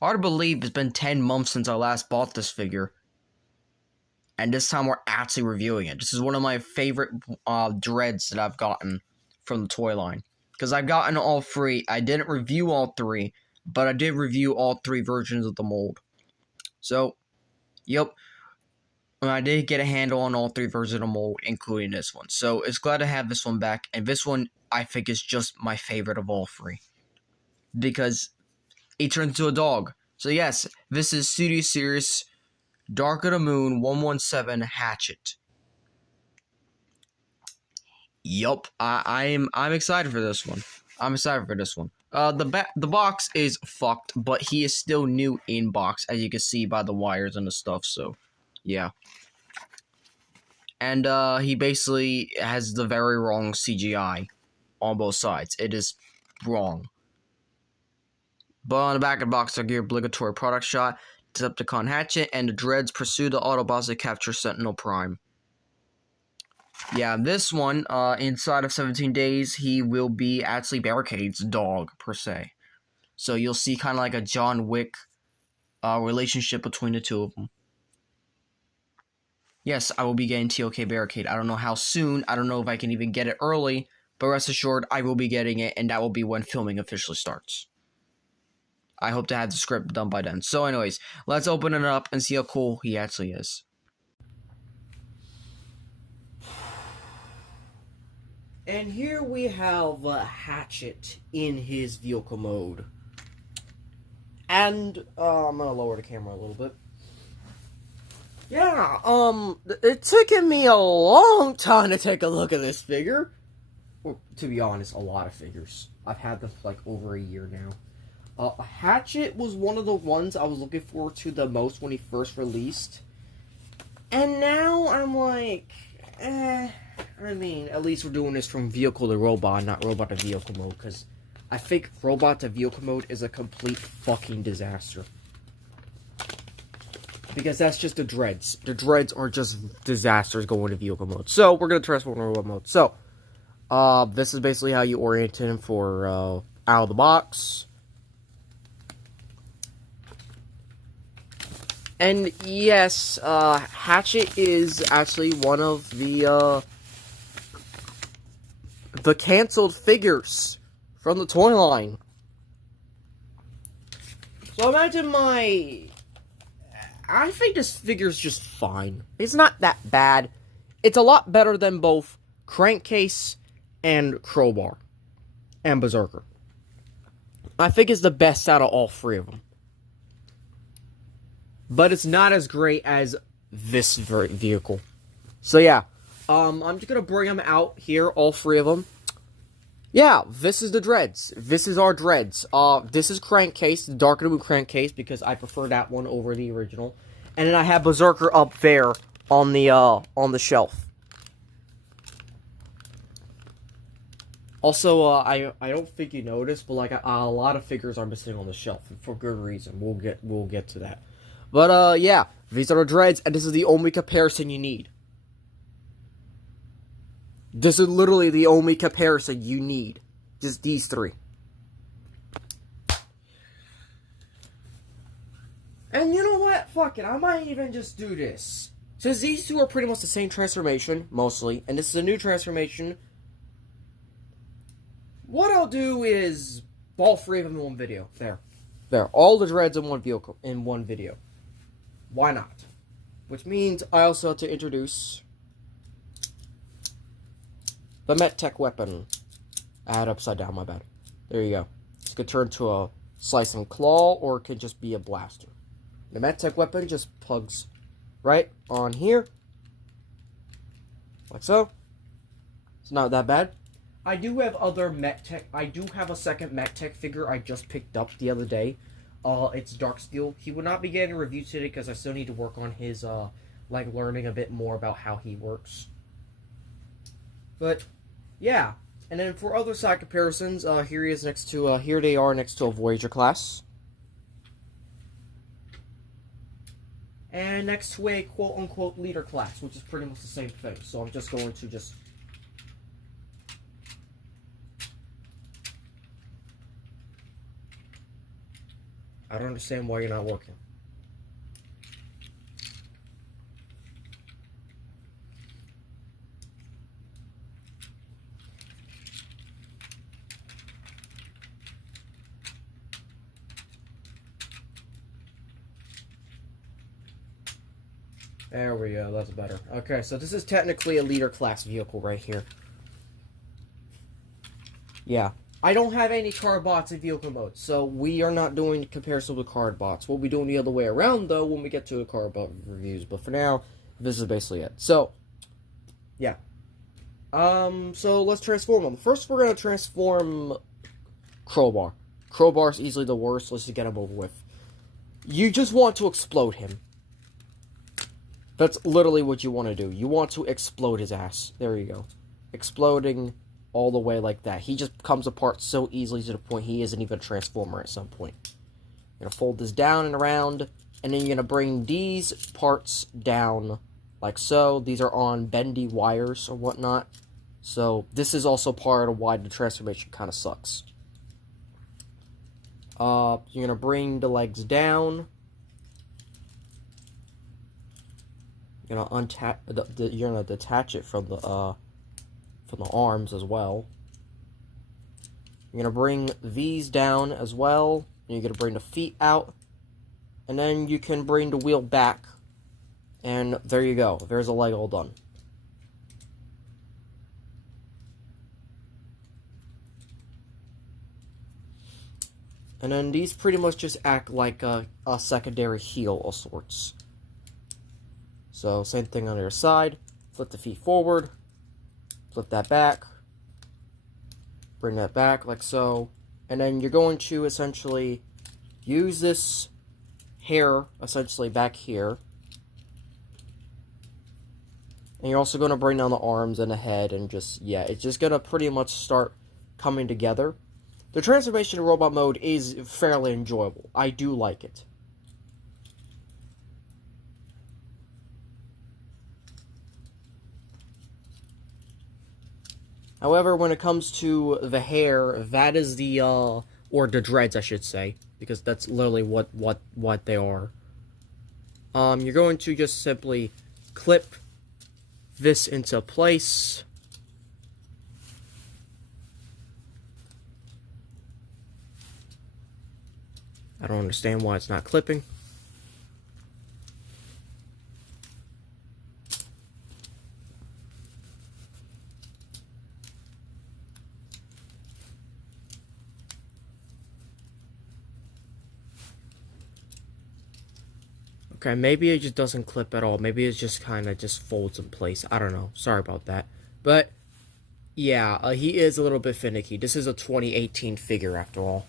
Hard to believe it's been 10 months since I last bought this figure. And this time we're actually reviewing it. This is one of my favorite dreads that I've gotten from the toy line. Because I've gotten all three. I didn't review all three, but I did review all three versions of the mold. So, yep. I did get a handle on all three versions of the mold, including this one. So, it's glad to have this one back. And this one, I think, is just my favorite of all three. Because he turns into a dog. So, yes, this is Studio Series Dark of the Moon 117 Hatchet. Yup, I'm excited for this one. I'm excited for this one. The box is fucked, but he is still new in box, as you can see by the wires and the stuff. So, yeah. And he basically has the very wrong CGI on both sides. It is wrong. But on the back of the box, there's the obligatory product shot, Decepticon Hatchet, and the Dreads pursue the Autobots to capture Sentinel Prime. Yeah, this one, inside of 17 days, he will be actually Barricade's dog, per se. So you'll see kind of like a John Wick relationship between the two of them. Yes, I will be getting TOK Barricade. I don't know how soon. I don't know if I can even get it early. But rest assured, I will be getting it, and that will be when filming officially starts. I hope to have the script done by then. So anyways, let's open it up and see how cool he actually is. And here we have Hatchet in his vehicle mode. And, I'm gonna lower the camera a little bit. Yeah, it's taken me a long time to take a look at this figure. Well, to be honest, a lot of figures. I've had them for like over a year now. Hatchet was one of the ones I was looking forward to the most when he first released. And now I'm like, I mean, at least we're doing this from vehicle to robot, not robot to vehicle mode, because I think robot to vehicle mode is a complete fucking disaster. Because that's just the dreads. The dreads are just disasters going to vehicle mode. So, we're going to transform to robot mode. So, this is basically how you orient him for out of the box. And yes, Hatchet is actually one of the canceled figures from the toy line. So imagine I think this figure's just fine. It's not that bad. It's a lot better than both Crankcase and Crowbar and Berserker. I think it's the best out of all three of them. But it's not as great as this vehicle. So yeah, I'm just gonna bring them out here, all three of them. Yeah, this is the Dreads. This is our Dreads. This is Crankcase, the Dark of the Moon Crankcase, because I prefer that one over the original. And then I have Berserker up there on the shelf. Also, I don't think you noticed, but like a lot of figures are missing on the shelf for good reason. We'll get to that. But yeah, these are the Dreads, and this is the only comparison you need. This is literally the only comparison you need. Just these three. And you know what? Fuck it, I might even just do this. Since these two are pretty much the same transformation, mostly, and this is a new transformation, what I'll do is all three of them in one video. There. All the Dreads in one video. Why not? Which means I also have to introduce the MetTech weapon. I had it upside down, my bad. There you go. This could turn to a slice and claw, or it could just be a blaster. The MetTech weapon just plugs right on here. Like so. It's not that bad. I do have other MetTech. I do have a second MetTech figure I just picked up the other day. It's Dark Steel. He will not be getting a review today because I still need to work on his, like, learning a bit more about how he works. But, yeah. And then for other side comparisons, here he is next to, here they are next to a Voyager class. And next to a quote-unquote leader class, which is pretty much the same thing. So I'm just going to just... I don't understand why you're not working. There we go, that's better. Okay, so this is technically a leader class vehicle right here. Yeah. I don't have any card bots in vehicle mode, so we are not doing comparison with card bots. We'll be doing the other way around, though, when we get to the card bot reviews. But for now, this is basically it. So, yeah. So let's transform them. First, we're going to transform Crowbar. Crowbar's easily the worst. Let's just get him over with. You just want to explode him. That's literally what you want to do. You want to explode his ass. There you go. Exploding all the way like that. He just comes apart so easily to the point he isn't even a transformer at some point. You're going to fold this down and around, and then you're going to bring these parts down like so. These are on bendy wires or whatnot. So this is also part of why the transformation kind of sucks. You're going to bring the legs down. You're gonna detach it from the arms as well. You're gonna bring these down as well. And you're gonna bring the feet out, and then you can bring the wheel back, and there you go. There's a leg all done. And then these pretty much just act like a secondary heel of sorts. So, same thing on the other side. Flip the feet forward. Flip that back. Bring that back like so. And then you're going to essentially use this hair essentially back here. And you're also going to bring down the arms and the head and just, yeah, it's just going to pretty much start coming together. The transformation in robot mode is fairly enjoyable. I do like it. However, when it comes to the hair, that is the, or the dreads, I should say, because that's literally what they are. You're going to just simply clip this into place. I don't understand why it's not clipping. Okay, maybe it just doesn't clip at all. Maybe it just kind of just folds in place. I don't know. Sorry about that. But, yeah, he is a little bit finicky. This is a 2018 figure, after all.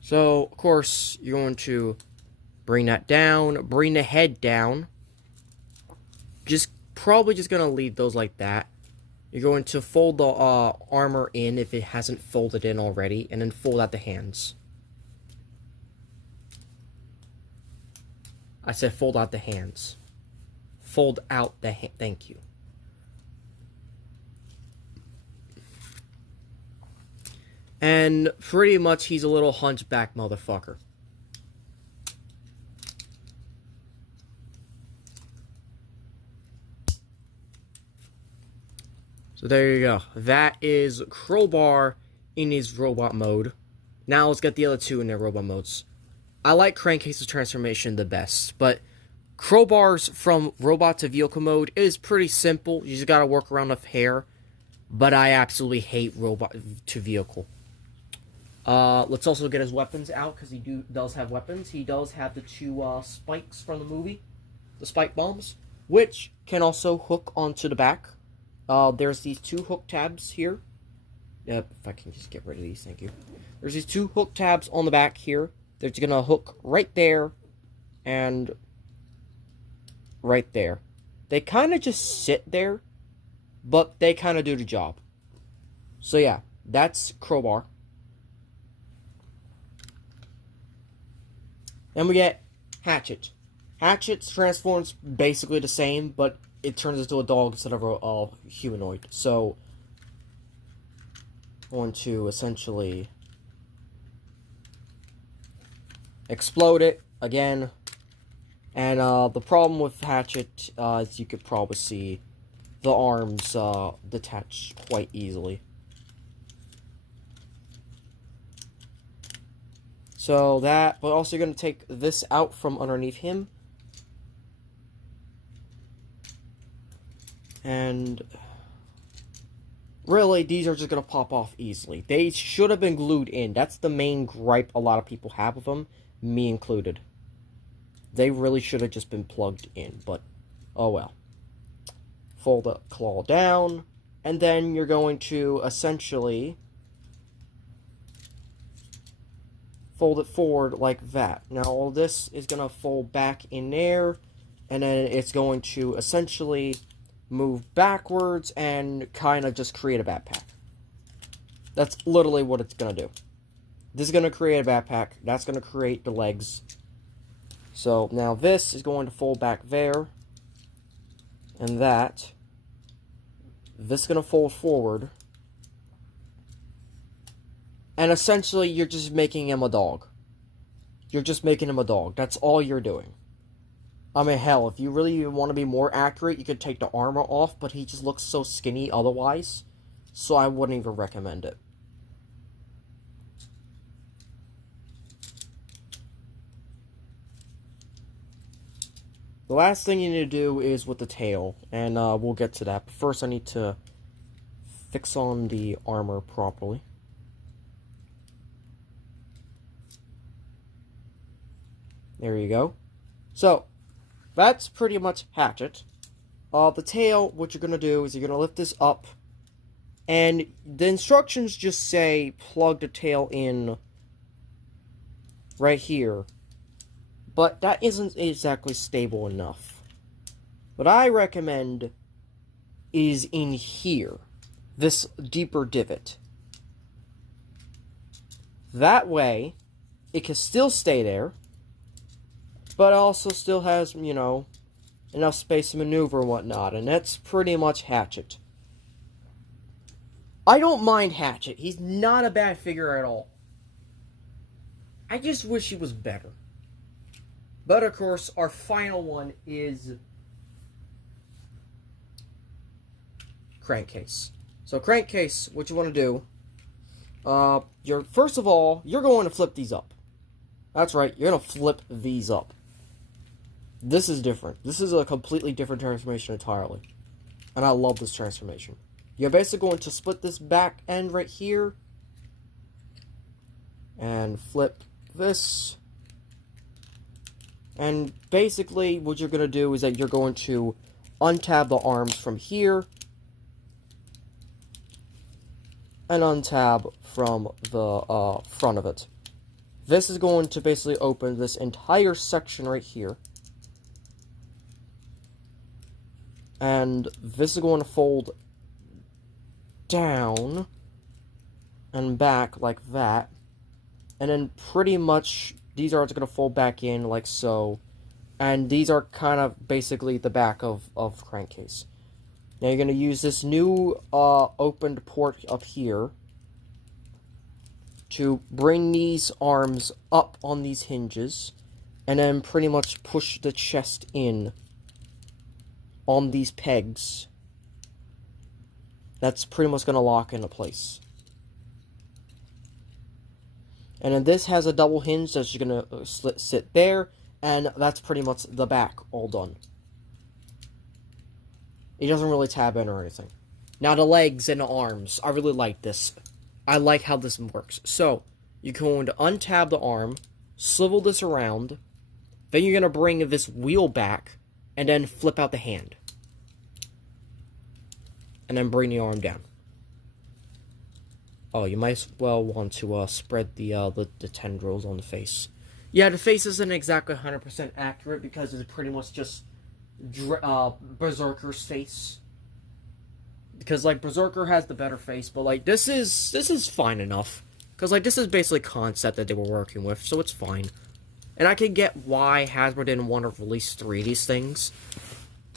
So, of course, you're going to bring that down. Bring the head down. Probably just going to leave those like that. You're going to fold the armor in if it hasn't folded in already. And then fold out the hands. I said fold out the hands. Fold out the thank you. And pretty much he's a little hunchback motherfucker. So there you go. That is Crowbar in his robot mode. Now let's get the other two in their robot modes. I like Crankcase's transformation the best, but Crowbar's from robot to vehicle mode is pretty simple. You just gotta work around the hair, but I absolutely hate robot to vehicle. Let's also get his weapons out, because he does have weapons. He does have the two spikes from the movie, the spike bombs, which can also hook onto the back. There's these two hook tabs here. Yep, if I can just get rid of these, thank you. There's these two hook tabs on the back here. They're gonna hook right there and right there. They kind of just sit there, but they kind of do the job. So yeah, that's Crowbar. Then we get Hatchet. Hatchet transforms basically the same, but it turns into a dog instead of a humanoid. So, I'm going to essentially explode it again. And the problem with Hatchet, as you could probably see, the arms detach quite easily. So that, but also you're going to take this out from underneath him. And really, these are just going to pop off easily. They should have been glued in. That's the main gripe a lot of people have with them, me included. They really should have just been plugged in, but oh well. Fold the claw down, and then you're going to essentially fold it forward like that. Now all this is going to fold back in there, and then it's going to essentially move backwards and kind of just create a backpack. That's literally what it's going to do. This is going to create a backpack. That's going to create the legs. So now this is going to fold back there. And that. This is going to fold forward. And essentially, you're just making him a dog. You're just making him a dog. That's all you're doing. I mean, hell, if you really want to be more accurate, you could take the armor off, but he just looks so skinny otherwise. So I wouldn't even recommend it. The last thing you need to do is with the tail, and we'll get to that. But first I need to fix on the armor properly. There you go. So, that's pretty much Hatchet. The tail, what you're going to do is you're going to lift this up, and the instructions just say plug the tail in right here. But that isn't exactly stable enough. What I recommend is in here, this deeper divot. That way, it can still stay there, but also still has, you know, enough space to maneuver and whatnot, and that's pretty much Hatchet. I don't mind Hatchet. He's not a bad figure at all. I just wish he was better. But of course, our final one is Crankcase. So Crankcase, what you want to do, first of all, you're going to flip these up. That's right, you're going to flip these up. This is different. This is a completely different transformation entirely. And I love this transformation. You're basically going to split this back end right here. And flip this. And basically, what you're going to do is that you're going to untab the arms from here. And untab from the front of it. This is going to basically open this entire section right here. And this is going to fold down and back like that. And then pretty much these are going to fold back in like so. And these are kind of basically the back of Crankcase. Now you're going to use this new opened port up here to bring these arms up on these hinges. And then pretty much push the chest in on these pegs. That's pretty much going to lock into place. And then this has a double hinge that's just going to sit there. And that's pretty much the back all done. It doesn't really tab in or anything. Now the legs and the arms. I really like this. I like how this works. So, you're going to untab the arm. Swivel this around. Then you're going to bring this wheel back. And then flip out the hand. And then bring the arm down. Oh, you might as well want to spread the tendrils on the face. Yeah, the face isn't exactly 100% accurate because it's pretty much just Berserker's face. Because like Berserker has the better face, but like this is fine enough. Because like this is basically concept that they were working with, so it's fine. And I can get why Hasbro didn't want to release 3 of these things.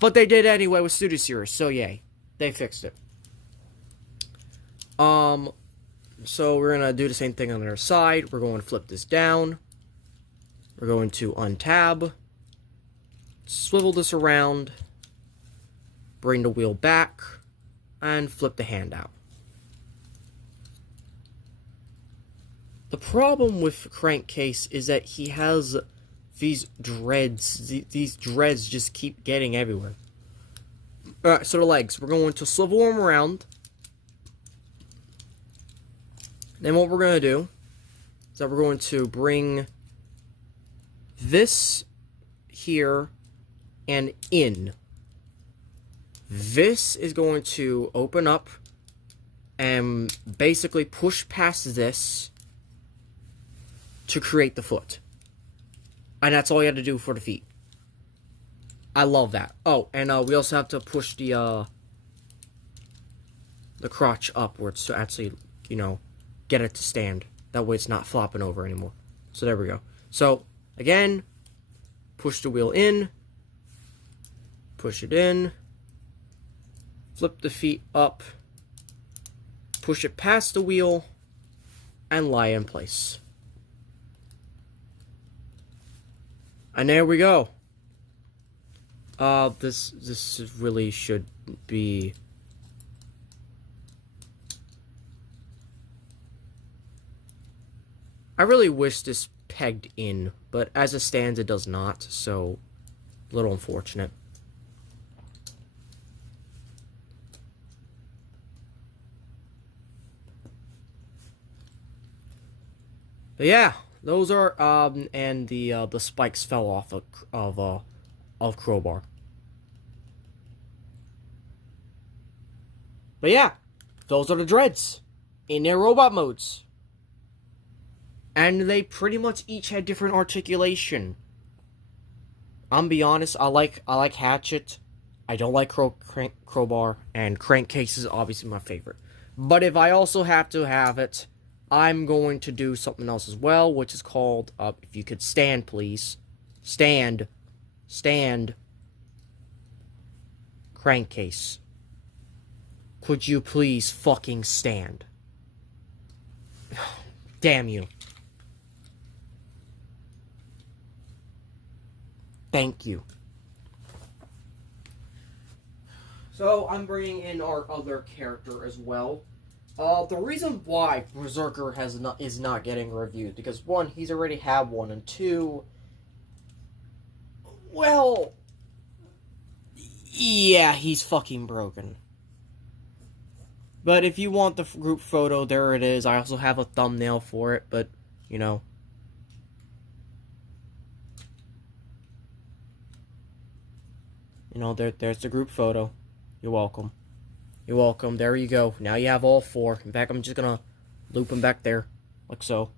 But they did anyway with Studio Series, so yay. They fixed it. So we're going to do the same thing on the other side. We're going to flip this down. we're going to untab, swivel this around, bring the wheel back, and flip the hand out. The problem with Crankcase is that he has these dreads. These dreads just keep getting everywhere. Alright, so the legs. We're going to swivel them around. Then what we're going to do is that we're going to bring this here and in. This is going to open up and basically push past this to create the foot. And that's all you have to do for the feet. I love that. Oh, and we also have to push the crotch upwards to actually, you know, get it to stand. That way it's not flopping over anymore. So there we go. So, again, push the wheel in, push it in, flip the feet up, push it past the wheel, and lie in place. And there we go. This really should be... I really wish this pegged in, but as it stands, it does not, so a little unfortunate. But yeah, those are and the spikes fell off of Crowbar. But yeah, those are the dreads in their robot modes. And they pretty much each had different articulation. I'm be honest, I like Hatchet. I don't like Crowbar, and Crankcase is obviously my favorite. But if I also have to have it, I'm going to do something else as well, which is called, if you could stand, please. Stand. Crankcase. Could you please fucking stand? Damn you. Thank you. So, I'm bringing in our other character as well. The reason why Berserker is not getting reviewed, because one, he's already had one, and two, well, yeah, he's fucking broken. But if you want the group photo, there it is. I also have a thumbnail for it, but, you know. You know, there's the group photo. You're welcome. You're welcome. There you go. Now you have all four. In fact, I'm just gonna loop them back there. Like so.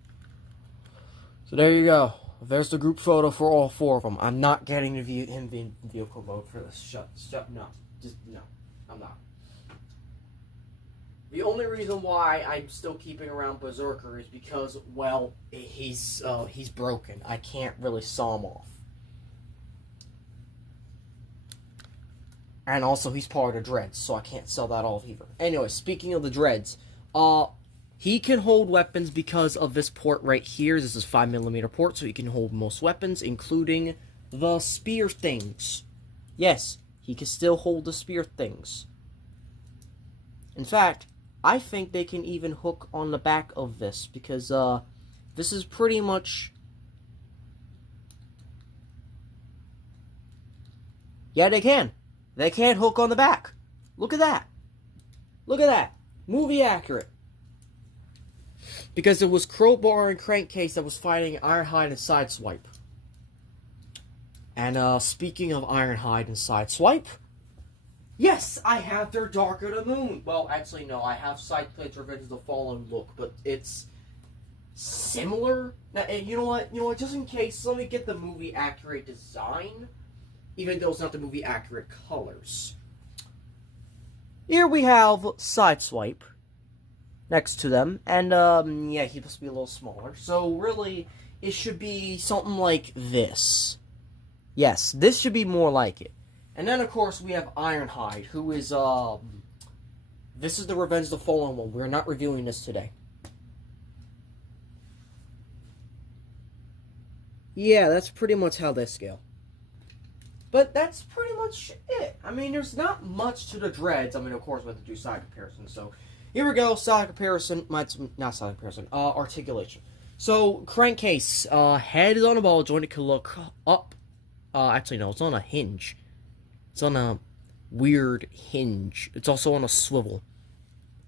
So there you go. There's the group photo for all four of them. I'm not getting him in vehicle mode for this. Shut, no. Just, no. I'm not. The only reason why I'm still keeping around Berserker is because, well, he's broken. I can't really saw him off. And also, he's part of the Dreads, so I can't sell that off either. Anyway, speaking of the Dreads, he can hold weapons because of this port right here. This is 5mm port, so he can hold most weapons, including the spear things. Yes, he can still hold the spear things. In fact, I think they can even hook on the back of this, because, this is pretty much... Yeah, they can. They can't hook on the back. Look at that. Look at that. Movie accurate. Because it was Crowbar and Crankcase that was fighting Ironhide and Sideswipe. And, speaking of Ironhide and Sideswipe, yes, I have their Dark of the Moon. Well, actually, no, I have Sideplate's Revenge of the Fallen look, but it's similar. Now, you know what, just in case, let me get the movie accurate design. Even though it's not the movie accurate colors. Here we have Sideswipe next to them, and yeah, he must be a little smaller. So really, it should be something like this. Yes, this should be more like it. And then of course we have Ironhide, who is this is the Revenge of the Fallen one. We're not reviewing this today. yeah, that's pretty much how they scale. But that's pretty much it. I mean, there's not much to the dreads. I mean, of course, we have to do side comparison. So, here we go. Side comparison. Not side comparison. Articulation. So, crankcase. Head is on a ball joint. It can look up. Actually, no. It's on a hinge. It's on a weird hinge. It's also on a swivel.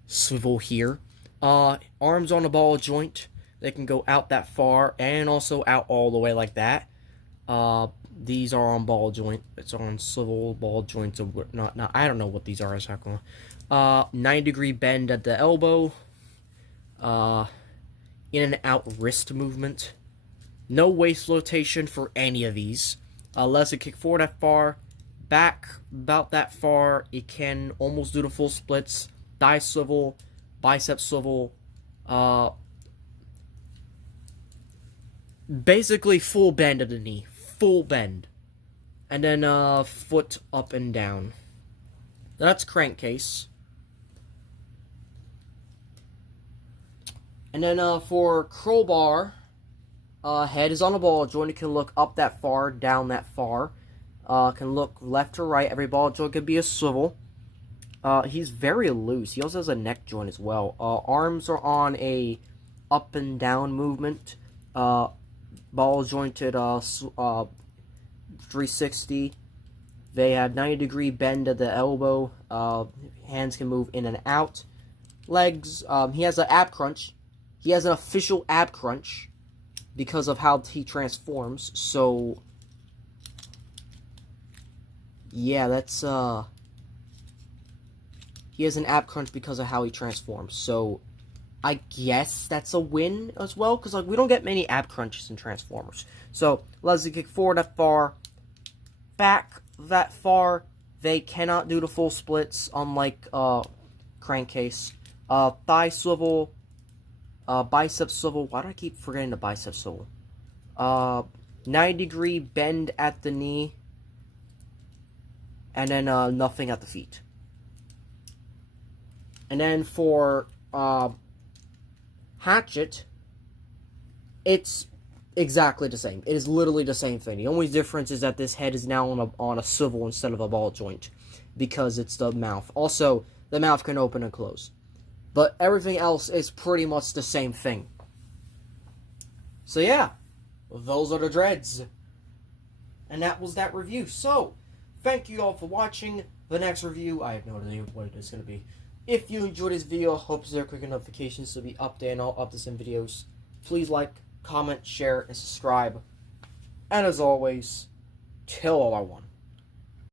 Swivel here. Arms on a ball joint. They can go out that far and also out all the way like that. These are on ball joint. It's on swivel ball joints. Not. I don't know what these are exactly. 9-degree bend at the elbow. In and out wrist movement. No waist rotation for any of these. Lets it kick forward that far. Back about that far. It can almost do the full splits. Thigh swivel. Bicep swivel. Basically full bend of the knee. Full bend. And then foot up and down. That's crankcase. And then for crowbar, head is on a ball joint. It can look up that far, down that far. Can look left to right. Every ball joint could be a swivel. He's very loose. He also has a neck joint as well. Arms are on a up and down movement. Ball jointed 360. They have 90-degree bend at the elbow. Hands can move in and out. Legs. He has an ab crunch. He has an official ab crunch because of how he transforms. So yeah, that's he has an ab crunch because of how he transforms. So I guess that's a win as well, because like we don't get many ab crunches in Transformers. So lets it kick forward that far, back that far. They cannot do the full splits, unlike crankcase. Thigh swivel, bicep swivel. Why do I keep forgetting the bicep swivel? 90-degree bend at the knee, and then nothing at the feet. And then for Hatchet, it's exactly the same. It is literally the same thing. The only difference is that this head is now on a swivel instead of a ball joint, because it's the mouth. Also, the mouth can open and close. But everything else is pretty much the same thing. So yeah, those are the dreads. And that was that review. So, thank you all for watching. The next review, I have no idea what it is going to be. If you enjoyed this video, hope there are quick notifications to be updated and I'll update some videos. Please like, comment, share, and subscribe. And as always, till all are one.